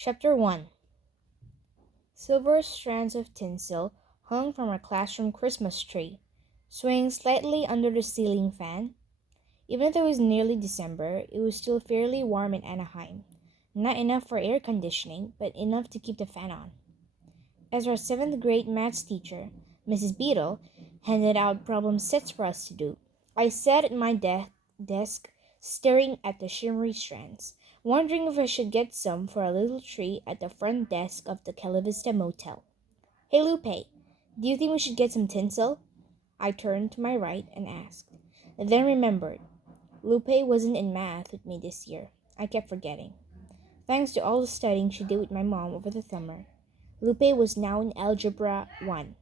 Chapter 1. Silver strands of tinsel hung from our classroom Christmas tree, swaying slightly under the ceiling fan. Even though it was nearly December, it was still fairly warm in Anaheim. Not enough for air conditioning, but enough to keep the fan on. As our 7th grade maths teacher, Mrs. Beadle, handed out problem sets for us to do, I sat at my desk staring at the shimmery strands, wondering if I should get some for a little tree at the front desk of the Calavista Motel. "Hey, Lupe, do you think we should get some tinsel?" I turned to my right and asked, then remembered. Lupe wasn't in math with me this year. I kept forgetting. Thanks to all the studying she did with my mom over the summer, Lupe was now in Algebra 1,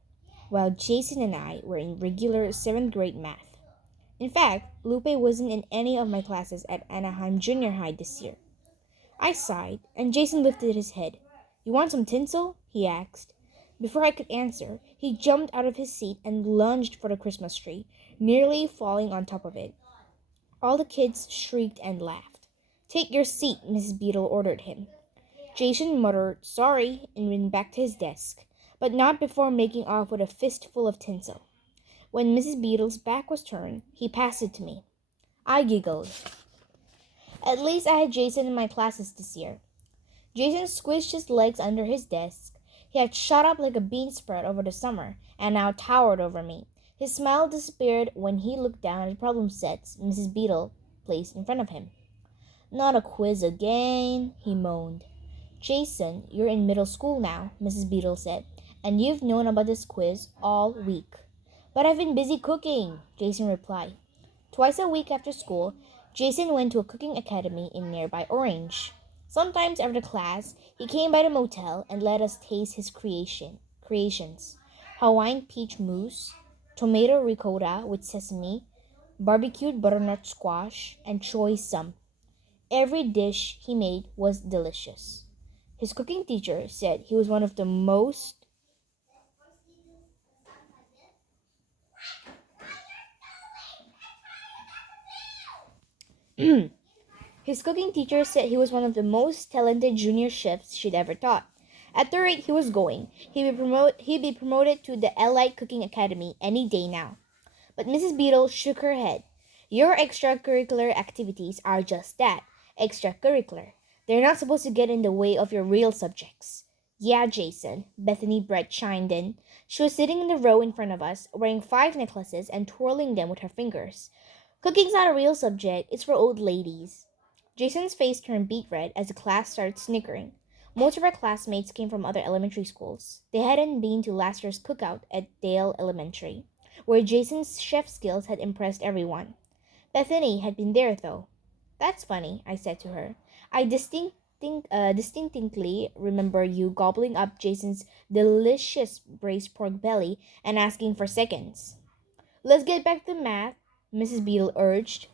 while Jason and I were in regular 7th grade math. In fact, Lupe wasn't in any of my classes at Anaheim Junior High this year. I sighed, and Jason lifted his head. "You want some tinsel?" he asked. Before I could answer, he jumped out of his seat and lunged for the Christmas tree, nearly falling on top of it. All the kids shrieked and laughed. "Take your seat," Mrs. Beadle ordered him. Jason muttered sorry and went back to his desk, but not before making off with a fistful of tinsel. When Mrs. Beadle's back was turned, he passed it to me. I giggled. At least I had Jason in my classes this year. Jason squished his legs under his desk. He had shot up like a bean sprout over the summer, and now towered over me. His smile disappeared when he looked down at the problem sets Mrs. Beadle placed in front of him. "Not a quiz again," he moaned. "Jason, you're in middle school now," Mrs. Beadle said, "and you've known about this quiz all week." "But I've been busy cooking," Jason replied. Twice a week after school, Jason went to a cooking academy in nearby Orange. Sometimes after class, he came by the motel and let us taste his creations. Hawaiian peach mousse, tomato ricotta with sesame, barbecued butternut squash, and choy sum. Every dish he made was delicious. His cooking teacher said he was one of the most His cooking teacher said he was one of the most talented junior chefs she'd ever taught. At the rate he was going, he'd be promoted to the Elite Cooking Academy any day now. But Mrs. Beadle shook her head. "Your extracurricular activities are just that, extracurricular. They're not supposed to get in the way of your real subjects." "Yeah, Jason," Bethany Brett chimed in. She was sitting in the row in front of us, wearing 5 necklaces and twirling them with her fingers. "Cooking's not a real subject. It's for old ladies." Jason's face turned beet red as the class started snickering. Most of our classmates came from other elementary schools. They hadn't been to last year's cookout at Dale Elementary, where Jason's chef skills had impressed everyone. Bethany had been there, though. "That's funny," I said to her. "I distinctly remember you gobbling up Jason's delicious braised pork belly and asking for seconds." "Let's get back to math," Mrs. Beadle urged.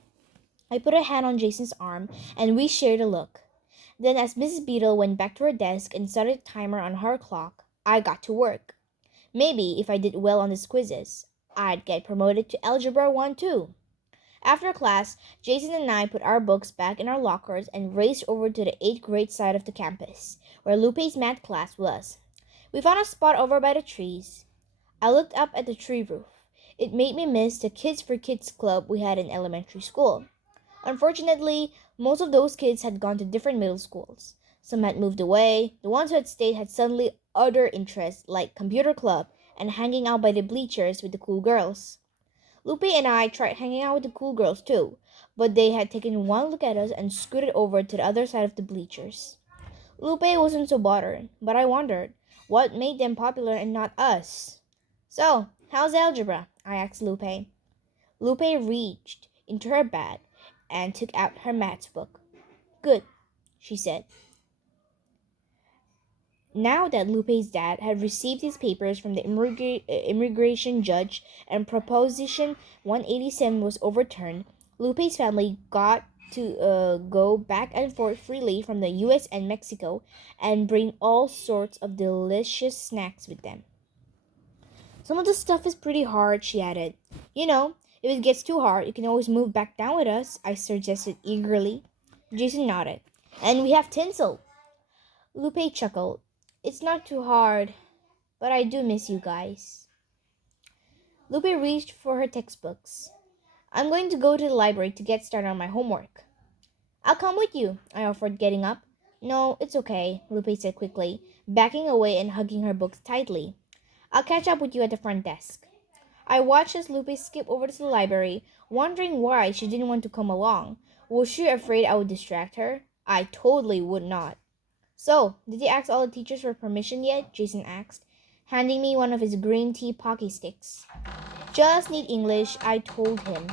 I put a hand on Jason's arm, and we shared a look. Then, as Mrs. Beadle went back to her desk and started a timer on her clock, I got to work. Maybe, if I did well on these quizzes, I'd get promoted to Algebra 1 too. After class, Jason and I put our books back in our lockers and raced over to the 8th grade side of the campus, where Lupe's math class was. We found a spot over by the trees. I looked up at the tree roof. It made me miss the Kids for Kids club we had in elementary school. Unfortunately, most of those kids had gone to different middle schools. Some had moved away. The ones who had stayed had suddenly other interests like computer club and hanging out by the bleachers with the cool girls. Lupe and I tried hanging out with the cool girls too, but they had taken one look at us and scooted over to the other side of the bleachers. Lupe wasn't so bothered, but I wondered what made them popular and not us. "So, how's algebra?" I asked Lupe. Lupe reached into her bag and took out her maths book. "Good," she said. Now that Lupe's dad had received his papers from the immigration judge and Proposition 187 was overturned, Lupe's family got to go back and forth freely from the U.S. and Mexico and bring all sorts of delicious snacks with them. "Some of the stuff is pretty hard," she added. "You know, if it gets too hard, you can always move back down with us," I suggested eagerly. Jason nodded. "And we have tinsel." Lupe chuckled. It's not too hard, but I do miss you guys. Lupe reached for her textbooks. I'm going to go to the library to get started on my homework. I'll come with you, I offered, getting up. No, it's okay, Lupe said quickly, backing away and hugging her books tightly. I'll catch up with you at the front desk. I watched as Lupe skipped over to the library, wondering why she didn't want to come along. Was she afraid I would distract her? I totally would not. So, did you ask all the teachers for permission yet? Jason asked, handing me one of his green tea pocky sticks. Just need English, I told him.